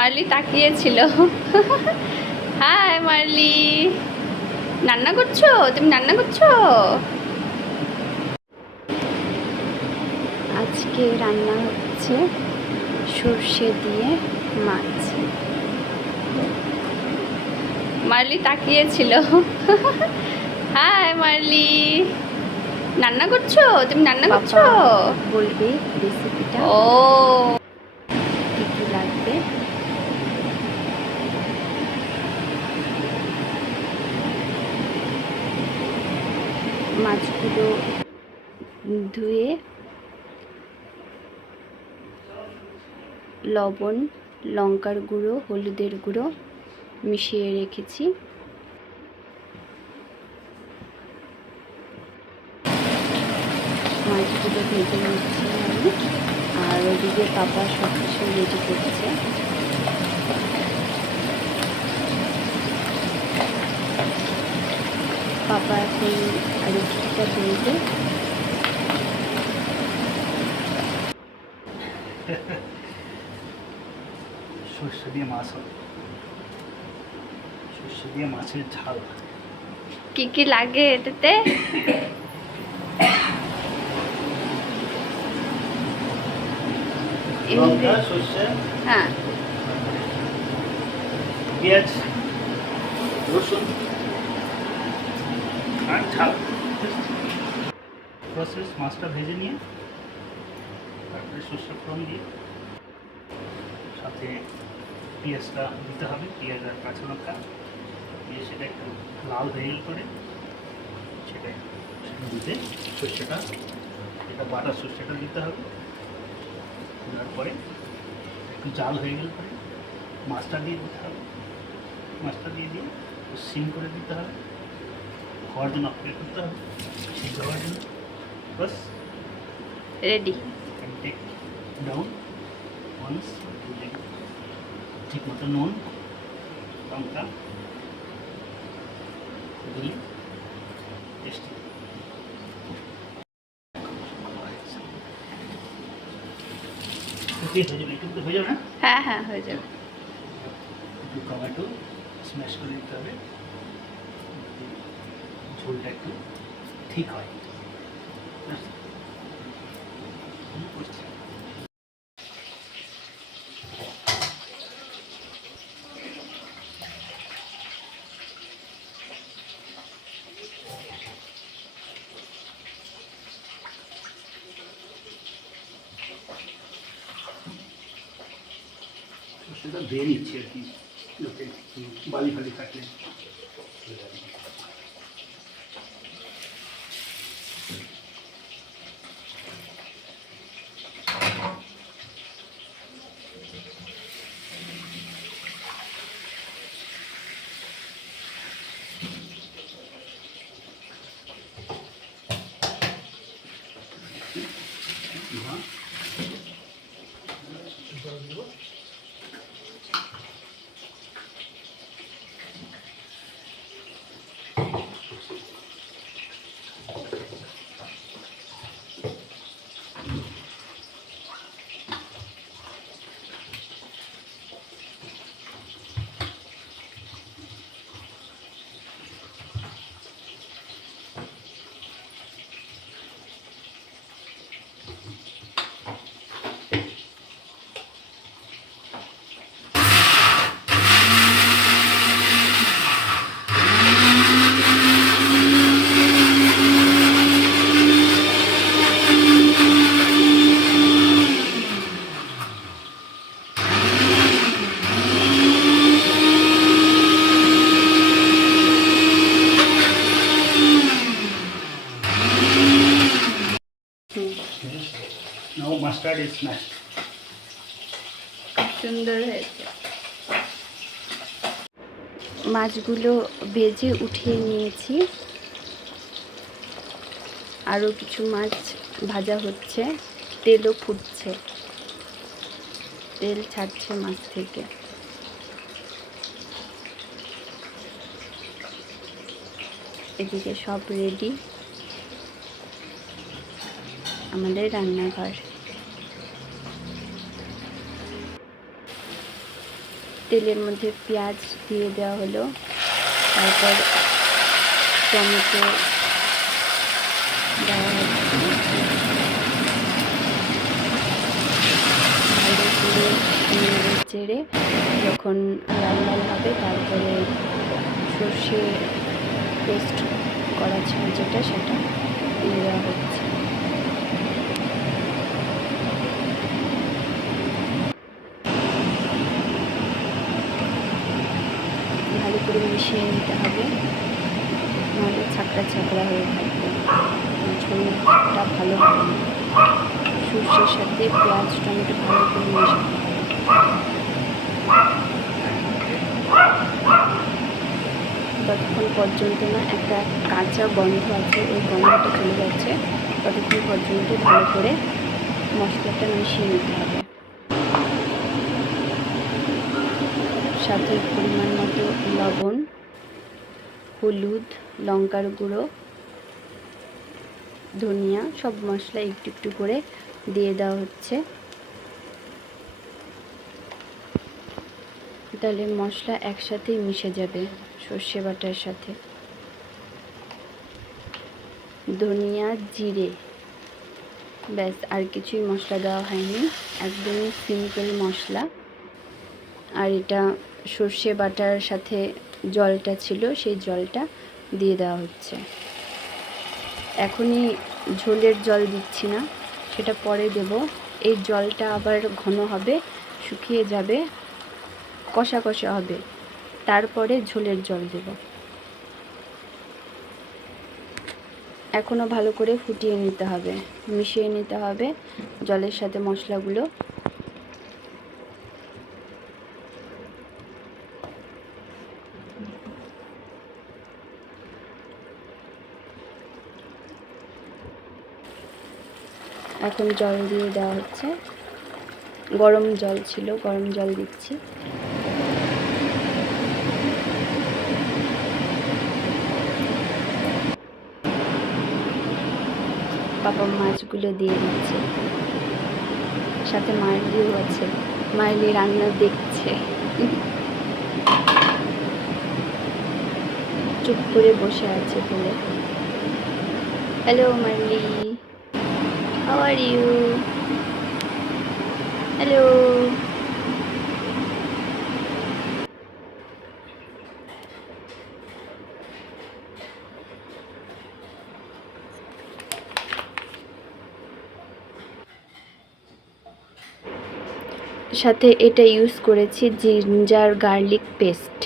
Marley তাকিয়েছিল। High Marley, রান্না করছো? তুমি রান্না করছো? আজকে রান্না হচ্ছে সর্ষে দিয়ে মাছ। মার্লি তাকিয়েছিল। হাই মার্লি, রান্না করছো? তুমি রান্না করছো? বলবে রেসিপিটা ও কি কি লাগবে। মাছগুলো ধুয়ে লবণ, লঙ্কার গুঁড়ো, হলুদের গুঁড়ো মিশিয়ে রেখেছি। মাছগুলো ভেজে নিচ্ছি আমি, আর ওদিকে পাপা সব কিছু রেডি করছে। পাপা এখন রুটিটা বেলবে। সর্ষে দিয়ে মাছ হবে, সর্ষে দিয়ে মাছের ঝাল। কি কি লাগে এটাতে? লঙ্কা, সর্ষে, হ্যাঁ, পেঁয়াজ, রসুন আর ঝাল। প্রসেস: মাছটা ভেজে নিয়ে তারপরে সর্ষে ফোড়ন দিয়ে সাথে পেঁয়াজটা দিতে হবে, পেঁয়াজ আর কাঁচা লঙ্কা দিয়ে সেটা একটু লাল হয়ে গেলে পরে সেটা দিতে সর্ষেটা, এটা বাটা সর্ষেটা দিতে হবে। দেওয়ার পরে একটু জাল হয়ে গেলে পরে মাছটা দিয়ে দিতে হবে, মাছটা দিয়ে সিম করে দিতে হবে, হওয়ার জন্য অপেক্ষা করতে হবে, সিদ্ধ হওয়ার জন্য। বাস রেডি। Take down once. ঠিক মতো নুন, লঙ্কা দিলে টেস্টি। হয়ে যাবে, একটু হয়ে যাবে না? হ্যাঁ হ্যাঁ, হয়ে যাবে। একটু টমেটো স্ম্যাশ করে দিতে হবে, ঝোলটা একটু ঠিক হয়। সেটা ধুয়ে নিচ্ছি আর কি, লোকে বালি ফালি থাকলে। Now mustard is smashed. সুন্দর হয়েছে। মাছগুলো ভেজে উঠিয়ে নিয়েছি, আরও কিছু মাছ ভাজা হচ্ছে, তেলও ফুটছে, তেল ছাড়ছে মাছ থেকে। এদিকে সব রেডি আমাদের রান্নাঘর। তেলের মধ্যে পেঁয়াজ দিয়ে দেওয়া হলো, তারপর টমেটো দেওয়া হচ্ছে, ভালো করে নেড়ে চেড়ে যখন লাল লাল হবে তারপরে সর্ষে পেস্ট করা ছিল যেটা সেটা দিয়ে দেওয়া হচ্ছে। ভালো করে মিশিয়ে নিতে হবে, নাহলে ছাকড়া ছাকড়া হয়ে থাকবে, ঝোলটা ভালো হবে না। সর্ষের সাথে পেঁয়াজ টমেটো ভালো করে মেশাতে হবে। ততক্ষণ পর্যন্ত না একটা কাঁচা গন্ধ আছে, ওই গন্ধটা চলে যাচ্ছে, ততক্ষণ পর্যন্ত ভালো করে মশলাটা মিশিয়ে নিতে হবে। সাথে পরিমাণ মতো লবণ, হলুদ, লঙ্কার গুঁড়ো, ধনিয়া সব মশলা একটু একটু করে দিয়ে দেওয়া হচ্ছে। তাহলে মশলা একসাথেই মিশে যাবে সর্ষে বাটার সাথে। ধনিয়া, জিরে, ব্যাস, আর কিছুই মশলা দেওয়া হয়নি, একদমই সিম্পল মশলা। আর এটা সর্ষে বাটার সাথে জলটা ছিল, সেই জলটা দিয়ে দেওয়া হচ্ছে। এখনই ঝোলের জল দিচ্ছি না, সেটা পরে দেব। এই জলটা আবার ঘন হবে, শুকিয়ে যাবে, কষা কষা হবে, তারপরে ঝোলের জল দেব। এখনও ভালো করে ফুটিয়ে নিতে হবে, মিশিয়ে নিতে হবে জলের সাথে মশলাগুলো। এখন জল দিয়ে দেওয়া হচ্ছে, গরম জল ছিল, গরম জল দিচ্ছি। পাপা মাছগুলো দিয়ে দিচ্ছে, সাথে মাইলিও আছে, মাইলি রান্না দেখছে, চুপ করে বসে আছে বলে। Hello Miley, how are you? Hello. সাথে এটা ইউজ করেছি জিঞ্জার গার্লিক পেস্ট।